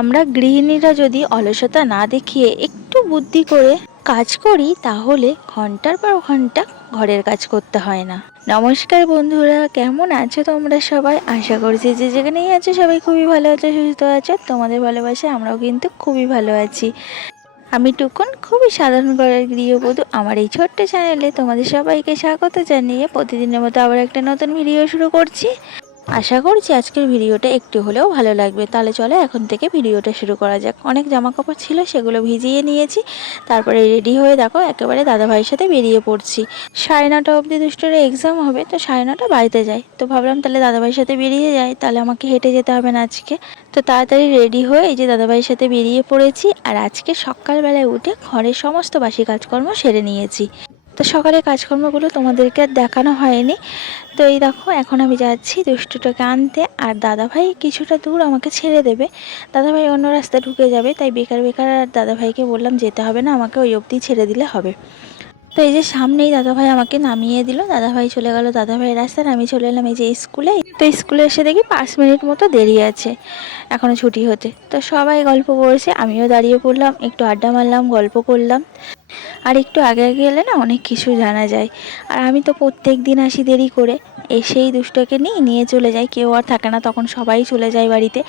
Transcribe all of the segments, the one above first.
আমরা গৃহিণীরা যদি অলসতা না দেখিয়ে একটু বুদ্ধি করে কাজ করি তাহলে ঘন্টার পর ঘন্টা ঘরের কাজ করতে হয় না। নমস্কার বন্ধুরা, কেমন আছো তোমরা সবাই? আশা করছি যে যেখানেই আছো সবাই খুবই ভালো আছো, সুস্থ আছো। তোমাদের ভালোবাসায় আমরাও কিন্তু খুবই ভালো আছি। আমি টুকুন, খুবই সাধারণ ঘরের গৃহবধূ। আমার এই ছোট্ট চ্যানেলে তোমাদের সবাইকে স্বাগত জানিয়ে প্রতিদিনের মতো আবার একটা নতুন ভিডিও শুরু করছি। আশা করছি আজকের ভিডিওটা একটু হলেও ভালো লাগবে। তাহলে চলো এখন থেকে ভিডিওটা শুরু করা যাক। অনেক জামা কাপড় ছিল, সেগুলো ভিজিয়ে নিয়েছি। তারপরে রেডি হয়ে দেখো একেবারে দাদাভাইয়ের সাথে বেরিয়ে পড়ছি। 9:30 অবধি দুষ্টুর এক্সাম হবে, তো 9:30 বাড়িতে যাই। তো ভাবলাম তাহলে দাদাভাইয়ের সাথে বেরিয়ে যাই, তাহলে আমাকে হেঁটে যেতে হবে না আজকে। তো তাড়াতাড়ি রেডি হয়ে এই যে দাদাভাইয়ের সাথে বেরিয়ে পড়েছি। আর আজকে সকালবেলায় উঠে ঘরের সমস্ত বাসি কাজকর্ম সেরে নিয়েছি। তো সকালে কাজকর্মগুলো তোমাদেরকে আর দেখানো হয়নি। তো এই দেখো এখন আমি যাচ্ছি দুষ্টুটাকে আনতে। আর দাদাভাই কিছুটা দূর আমাকে ছেড়ে দেবে, দাদাভাই অন্য রাস্তা ঢুকে যাবে। তাই বেকার বেকার আর দাদাভাইকে বললাম যেতে হবে না, আমাকে ওই অবধি ছেড়ে দিলে হবে। তো এই যে সামনেই দাদাভাই আমাকে নামিয়ে দিল। দাদাভাই চলে গেল দাদাভাইয়ের রাস্তায়, আমি চলে এলাম এই যে স্কুলে। তো স্কুলে এসে দেখি 5 মিনিট মতো দেরি আছে এখনও ছুটি হতে। তো সবাই গল্প করছে, আমিও দাঁড়িয়ে পড়লাম, একটু আড্ডা মারলাম, গল্প করলাম। আর একটু আগে আগে এলে না অনেক কিছু জানা যায়। আর আমি তো প্রত্যেক দিন আসি দেরি করে, এসেই দুষ্টকে নিয়ে চলে যাই। কেউ আর থাকে না তখন, সবাই চলে যায় বাড়িতে।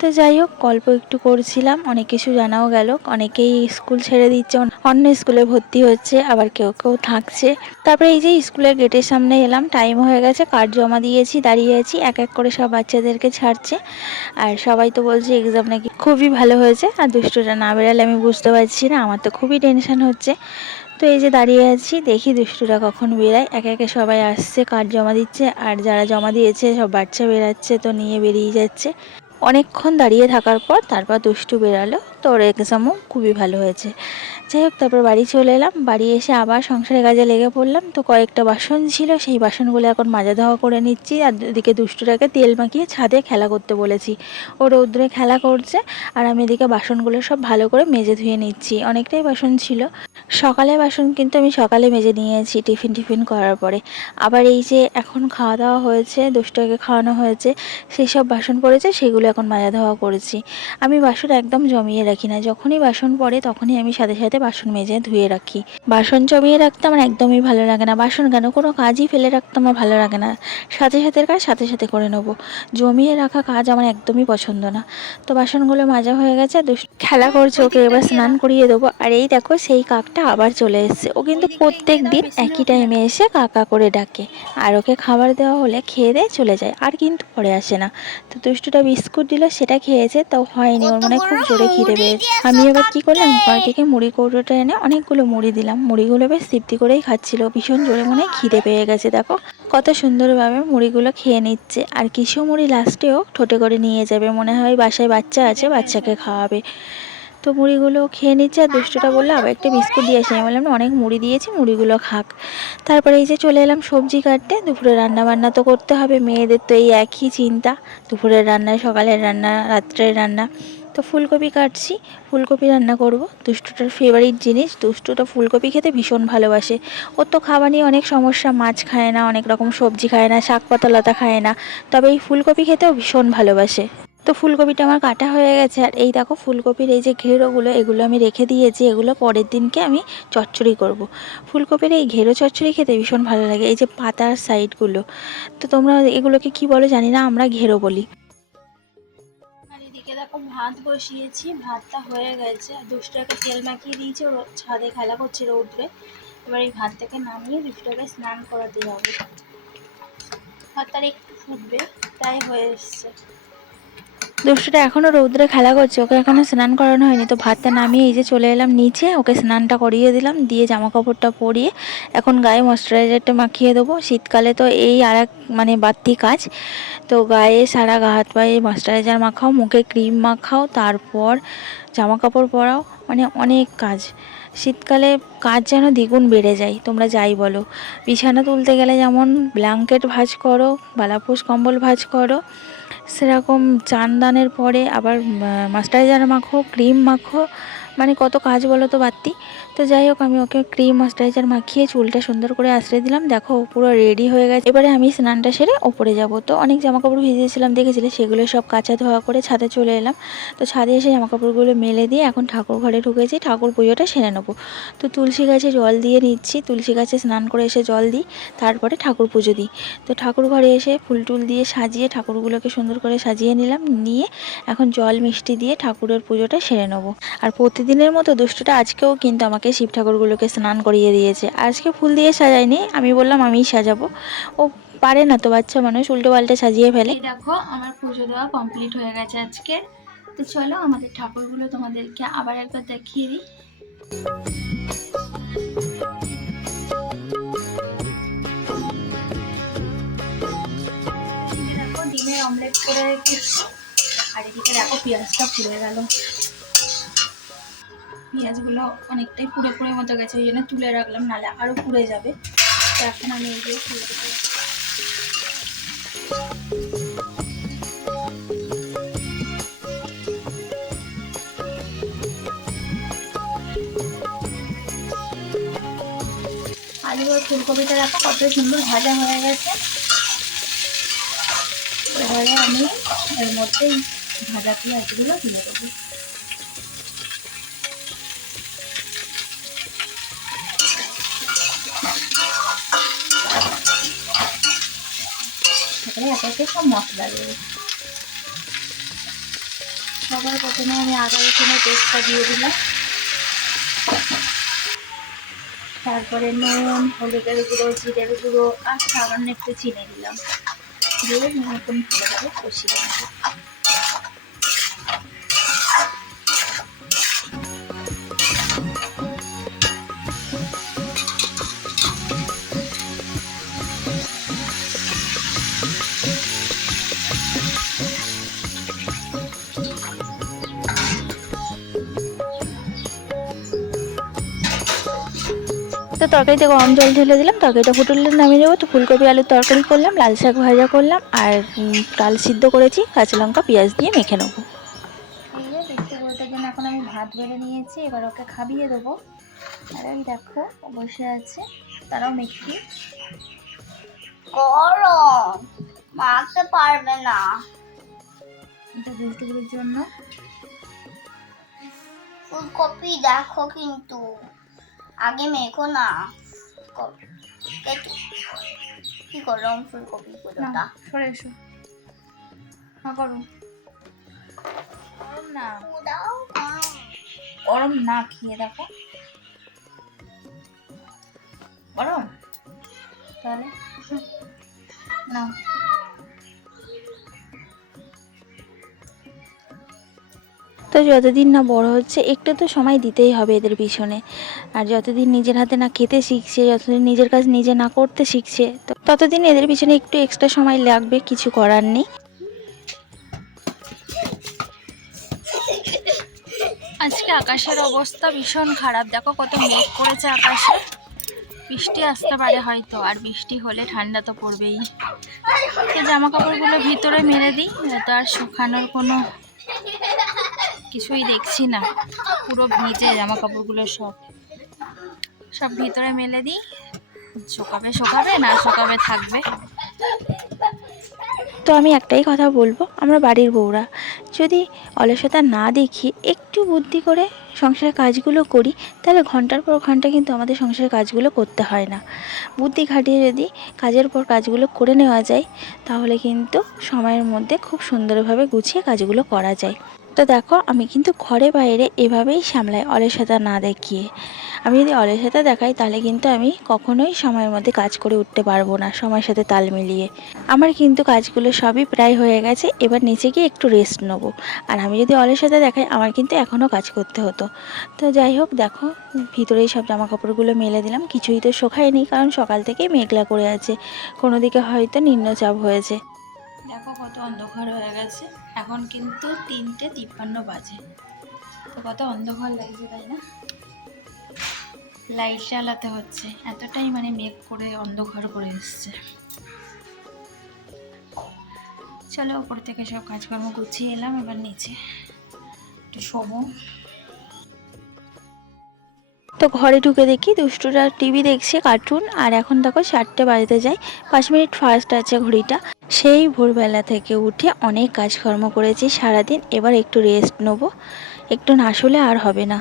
তো যাই হোক, গল্প একটু করছিলাম, অনেক কিছু জানাও গেল। অনেকেই স্কুল ছেড়ে দিচ্ছে, অন্য স্কুলে ভর্তি হচ্ছে, আবার কেউ কেউ থাকছে। তারপরে এই যে স্কুলের গেটের সামনে এলাম, টাইম হয়ে গেছে, কার্ড জমা দিয়েছি, দাঁড়িয়ে আছি। এক এক করে সব বাচ্চাদেরকে ছাড়ছে। আর সবাই তো বলছে এক্সাম নাকি খুবই ভালো হয়েছে। আর দুষ্টুটা না বেরালে আমি বুঝতে পারছি না, আমার তো খুবই টেনশন হচ্ছে। তো এই যে দাঁড়িয়ে আছি, দেখি দুষ্টুরা কখন বেরায়। একে একে সবাই আসছে, কার্ড জমা দিচ্ছে। আর যারা জমা দিয়েছে সব বাচ্চা বেরাচ্ছে, তো নিয়ে বেরিয়ে যাচ্ছে। অনেকক্ষণ দাঁড়িয়ে থাকার পর তারপর দুষ্টু বেরালো। তো ওর এক্সামও খুবই ভালো হয়েছে। যাই হোক, তারপর বাড়ি চলে এলাম। বাড়ি এসে আবার সংসারের কাজে লেগে পড়লাম। তো কয়েকটা বাসন ছিল, সেই বাসনগুলো এখন মাজা ধোয়া করে নিচ্ছি। আর এদিকে দুষ্টুটাকে তেল মাখিয়ে ছাদে খেলা করতে বলেছি। ও রৌদ্রে খেলা করছে, আর আমি এদিকে বাসনগুলো সব ভালো করে মেজে ধুয়ে নিচ্ছি। অনেকটাই বাসন ছিল। সকালে বাসন কিন্তু আমি সকালে মেজে নিয়েছি টিফিন করার পরে। আবার এই যে এখন খাওয়া দাওয়া হয়েছে, দুষ্টুকে খাওয়ানো হয়েছে, সেই সব বাসন পড়েছে, সেগুলো এখন মাজা ধোয়া করেছি। আমি বাসন একদম জমিয়ে রাখি না, যখনই বাসন পড়ে তখনই আমি সাথে সাথে বাসন মেজে ধুয়ে রাখি। বাসন জমিয়ে রাখতে আমার একদমই ভালো লাগে না। বাসন কেন, কোনো কাজই ফেলে রাখতে আমার ভালো লাগে না। সাথে সাথে কাজ সাথে সাথে করে নেবো। জমিয়ে রাখা কাজ আমার একদমই পছন্দ না। তো বাসনগুলো মাজা হয়ে গেছে, খেলা করছে, ওকে এবার স্নান করিয়ে দেবো। আর এই দেখো সেই কাকটা আবার চলে এসেছে। ও কিন্তু প্রত্যেক দিন একই টাইমে এসে কাকা করে ডাকে। আর ওকে খাবার দেওয়া হলে খেয়ে দিয়ে চলে যায়, আর কিন্তু পরে আসে না। তো দুষ্টুটা বিস্কুট দিল, সেটা খেয়েছে, তাও হয়নি, ওর মনে খুব জোরে খিদে পেয়েছে। আমি এবার কি করলাম, ঘর থেকে মুড়ি কৌটোটা এনে অনেকগুলো মুড়ি দিলাম। মুড়িগুলো বেশ তৃপ্তি করেই খাচ্ছিল, ভীষণ জোরে মনে হয় খিদে পেয়ে গেছে। দেখো কত সুন্দরভাবে মুড়িগুলো খেয়ে নিচ্ছে। আর কিছু মুড়ি লাস্টেও ঠোঁটে করে নিয়ে যাবে, মনে হয় বাসায় বাচ্চা আছে, বাচ্চাকে খাওয়াবে। তো মুড়িগুলো খেয়ে নিচ্ছে। আর দুষ্টুটা বললো আবার একটা বিস্কুট দিয়ে আসি। আমি বললাম অনেক মুড়ি দিয়েছি, মুড়িগুলো খাক। তারপরে এই যে চলে এলাম সবজি কাটতে। দুপুরে রান্না বান্না তো করতে হবে, মেয়েদের তো এই একই চিন্তা, দুপুরের রান্না, সকালের রান্না, রাত্রের রান্না। তো ফুলকপি কাটছি, ফুলকপি রান্না করব। দুষ্টুটার ফেভারিট জিনিস, দুষ্টুটা ফুলকপি খেতে ভীষণ ভালোবাসে। ওর তো খাওয়া নিয়ে অনেক সমস্যা, মাছ খায় না, অনেক রকম সবজি খায় না, শাক পাতা লতা খায় না, তবে এই ফুলকপি খেতেও ভীষণ ভালোবাসে। তো ফুলকপিটা আমার কাটা হয়ে গেছে। আর এই দেখো ফুলকপির এই যে ঘেরোগুলো, এগুলো আমি রেখে দিয়েছি, এগুলো পরের দিনকে আমি চচ্চড়ি করব। ফুলকপির এই ঘেরো চচ্চড়ি খেতে ভীষণ ভালো লাগে, এই যে পাতার সাইডগুলো। তো তোমরা এগুলোকে কি বলো জানি না, আমরা ঘেরো বলি। আর এদিকে দেখো ভাত বসিয়েছি, ভাতটা হয়ে গেছে। আর দুষ্টুটাকে তেল মাখিয়ে দিয়েছি, ও ছাদে খেলা করছে রৌদ্রে। এবার এই ভাতটাকে নামিয়ে দুষ্টুটাকে স্নান করাতে যাবো। ভাতটা একটু ফুটবে, প্রায় হয়ে এসছে। দুষ্টুটা এখনও রৌদ্রে খেলা করছে, ওকে এখনও স্নান করানো হয়নি। তো ভাতটা নামিয়ে এই যে চলে এলাম নিচে, ওকে স্নানটা করিয়ে দিলাম, দিয়ে জামা কাপড়টা পরিয়ে এখন গায়ে ময়শ্চারাইজারটা মাখিয়ে দেবো। শীতকালে তো এই আর এক মানে বাড়তি কাজ। তো গায়ে সারা গা হাত পায়ে ময়শ্চারাইজার মাখাও, মুখে ক্রিম মাখাও, তারপর জামা কাপড় পরাও, মানে অনেক কাজ। শীতকালে কাজ যেন দ্বিগুণ বেড়ে যায়, তোমরা যাই বলো। বিছানা তুলতে গেলে যেমন ব্ল্যাঙ্কেট ভাঁজ করো, বালাপোষ কম্বল ভাঁজ করো, সেরকম চান পরে আবার ময়শ্চারাইজার মাখো, ক্রিম মাখো, মানে কত কাজ বলো তো বাড়তি। তো যাই হোক, আমি ওকে ক্রিম ময়েশ্চারাইজার মাখিয়ে চুলটা সুন্দর করে আঁচড়ে দিলাম। দেখো পুরো রেডি হয়ে গেছে। এবারে আমি স্নানটা সেরে ওপরে যাব। তো অনেক জামাকাপড় ভিজিয়েছিলাম দেখেছিলে, সেগুলো সব কাচা ধোয়া করে ছাদে চলে এলাম। তো ছাদে এসে জামাকাপড়গুলো মেলে দিয়ে এখন ঠাকুর ঘরে ঢুকেছি, ঠাকুর পুজোটা সেরে নেবো। তো তুলসী গাছে জল দিয়ে নিচ্ছি, তুলসী গাছে স্নান করে এসে জল দিই, তারপরে ঠাকুর পুজো দিই। তো ঠাকুর ঘরে এসে ফুল টুল দিয়ে সাজিয়ে ঠাকুরগুলোকে সুন্দর করে সাজিয়ে নিলাম, নিয়ে এখন জল মিষ্টি দিয়ে ঠাকুরের পুজোটা সেরে নেবো। আর প্রতিদিনের মতো দুষ্টুটা আজকেও কিন্তু আমাকে শিব ঠাকুরগুলোকে স্নান করিয়ে দিয়েছে। আজকে ফুল দিয়ে সাজায়নি, আমি বললাম আমিই সাজাবো। ও পারে না তো, বাচ্চা মানুষ উল্টো পাল্টে সাজিয়ে ফেলে। দেখো আমার পুজো দেওয়া কমপ্লিট হয়ে গেছে আজকে। তো চলো আমাদের ঠাকুরগুলো তোমাদেরকে আবার একবার দেখিয়ে দিই। দেখো ডিমের অমলেট করে রেখেছি, আর এদিকে দেখো পেঁয়াজটা পুড়ে গেল। পেঁয়াজগুলো অনেকটাই পুড়ে পুড়ে মতো গেছে, ওই জন্য তুলে রাখলাম, নাহলে আরও পুড়ে যাবে। তো এখন আমি এই দিয়ে তুলে দেবো। আলু আর ফুলকপিটা দেখো কত সুন্দর ভাজা হয়ে গেছে। এবারে আমি এর মধ্যে ভাজা পেঁয়াজগুলো তুলে দেবো। একে একে সব মশলা দেবো। সবার প্রথমে আমি আদা রসুনের পেস্টটা দিয়ে দিলাম, তারপরে নুন, হলুদের গুঁড়ো, জিরের গুঁড়ো আর সামান্য একটু চিনি দিলাম, দিয়ে নতুন ভালোভাবে কষিয়ে নেব। তো তরকারিতে গরম জল ঢেলে দিলাম, তরকারিটা ফুটলে নামিয়ে দেবো। তো ফুলকপি আলুর তরকারি করলাম, লাল শাক ভাজা করলাম, আর ডাল সিদ্ধ করেছি, কাঁচা লঙ্কা পেঁয়াজ দিয়ে মেখে নেবো। এই যে দেখতে বলতে জন্য এখন আমি ভাত বেড়ে নিয়েছি, এবার ওকে খাবিয়ে দেবো। আর ওই দেখো বসে আছে, তারাও মেখি গরম মাখতে পারবে না, এটা দুষ্টুগুলোর জন্য। ফুলকপি দেখো কিন্তু আগে মেখো না, কি গরম ফুলকপি পুরোটা। সরে এসো, করো গরম না, গরম না, খেয়ে দেখো গরম, তাহলে না। তো যতদিন না বড় হচ্ছে একটু তো সময় দিতেই হবে এদের পিছনে। আর যতদিন নিজের হাতে না খেতে শিখছে, যতদিন নিজের কাজ নিজে না করতে শিখছে, ততদিন এদের পিছনে একটু এক্সট্রা সময় লাগবে, কিছু করার নেই। আজকে আকাশের অবস্থা ভীষণ খারাপ, দেখো কত মেঘ করেছে আকাশে। বৃষ্টি আসতে পারে হয়তো, আর বৃষ্টি হলে ঠান্ডা তো পড়বেই। তো জামা কাপড়গুলো ভিতরে মেলে দিই, যাতে আর শুকানোর কোনো কিছুই দেখছি না, পুরো ভিজে জামা কাপড়গুলো সব ভিতরে মেলে দিই। শুকাবে শুকাবে, না শুকাবে থাকবে। তো আমি একটাই কথা বলবো, আমরা বাড়ির বউরা যদি অলসতা না দেখিয়ে একটু বুদ্ধি করে সংসারের কাজগুলো করি, তাহলে ঘন্টার পর ঘন্টা কিন্তু আমাদের সংসারের কাজগুলো করতে হয় না। বুদ্ধি খাটিয়ে যদি কাজের পর কাজগুলো করে নেওয়া যায়, তাহলে কিন্তু সময়ের মধ্যে খুব সুন্দরভাবে গুছিয়ে কাজগুলো করা যায়। তো দেখো আমি কিন্তু ঘরে বাইরে এভাবেই সামলাই, অলসতা না দেখিয়ে। আমি যদি অলসতা দেখাই তাহলে কিন্তু আমি কখনোই সময়ের মধ্যে কাজ করে উঠতে পারবো না, সময়ের সাথে তাল মিলিয়ে। আমার কিন্তু কাজগুলো সবই প্রায় হয়ে গেছে, এবার নিচে গিয়ে একটু রেস্ট নেবো। আর আমি যদি অলসতা দেখাই, আমার কিন্তু এখনও কাজ করতে হতো। তো যাই হোক, দেখো ভিতরেই সব জামা কাপড়গুলো মেলে দিলাম, কিছুই তো শোকায়নি, কারণ সকাল থেকেই মেঘলা করে আছে, কোনো দিকে হয়তো নিম্নচাপ হয়েছে। দেখো কত অন্ধকার হয়ে গেছে, এখন কিন্তু 3:53 বাজে। তো কত অন্ধকার লাগছে তাই না, লাইট জ্বালাতে হচ্ছে, এতটাই মানে মেঘ করে অন্ধকার করে এসছে। চলো ওপর থেকে সব কাজকর্ম গুছিয়ে এলাম, এবার নিচে একটু শোবো। তো তো ঘরে ঢুকে দেখি দুষ্টুরা টিভি দেখছে কার্টুন, আর এখন দেখো 4টে বাজতে যায়, 5 মিনিট ফার্স্ট আছে ঘড়িটা। সেই ভোরবেলা থেকে উঠে অনেক কাজকর্ম করেছি সারাদিন, এবার একটু রেস্ট নেবো, একটু না শুলে আর হবে না।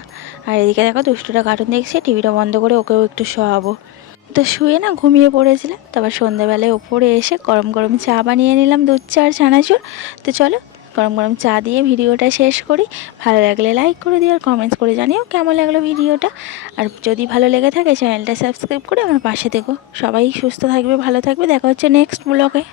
আর এদিকে দেখো দুষ্টুরা কার্টুন দেখছে, টিভিটা বন্ধ করে ওকেও একটু শোয়াবো। তো শুয়ে না ঘুমিয়ে পড়েছিলাম, তারপর সন্ধ্যাবেলায় ওপরে এসে গরম গরম চা বানিয়ে নিলাম, দুধ চা আর চানাচুর। তো চলো গরম গরম চা দিয়ে ভিডিওটা শেষ করি। ভালো লাগলে লাইক করে দিও আর কমেন্টস করে জানিও কেমন লাগলো ভিডিওটা। আর যদি ভালো লেগে থাকে চ্যানেলটা সাবস্ক্রাইব করে আমার পাশে থেকো। সবাই সুস্থ থাকবে, ভালো থাকবে, দেখা হচ্ছে নেক্সট ব্লগে।